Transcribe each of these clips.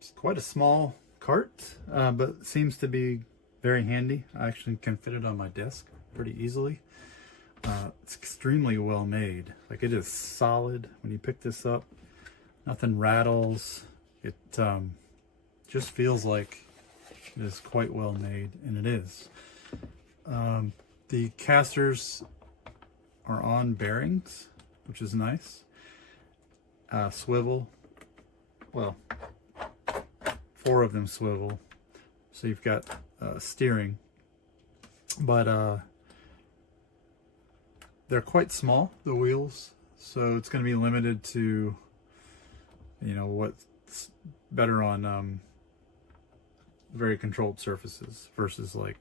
It's quite a small cart, but seems to be very handy. I actually can fit it on my desk pretty easily. It's extremely well made. Like, it is solid when you pick this up. Nothing rattles. It just feels like it is quite well made, and it is. The casters are on bearings, which is nice. Swivel. Well, 4 of them swivel. So you've got steering. But they're quite small, the wheels. So it's going to be limited to, you know, what's better on very controlled surfaces versus like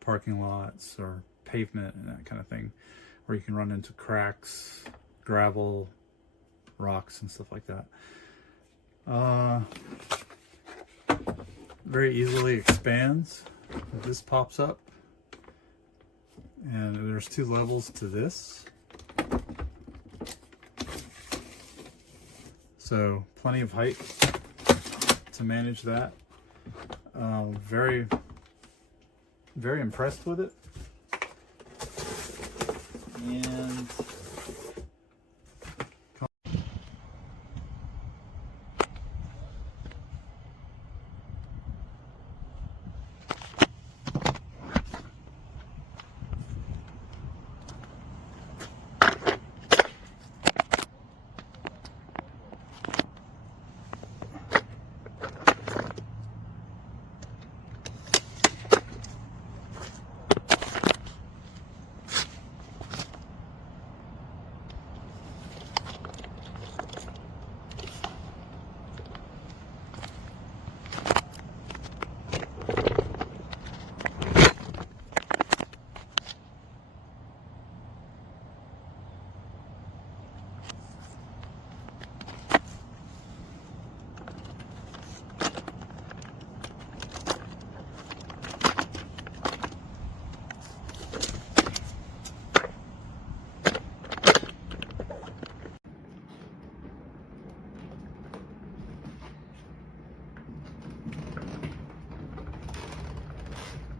parking lots or pavement and that kind of thing, where you can run into cracks, gravel, rocks and stuff like that. Very easily expands. This pops up, and there's 2 levels to this, so plenty of height to manage that. Very, very impressed with it. And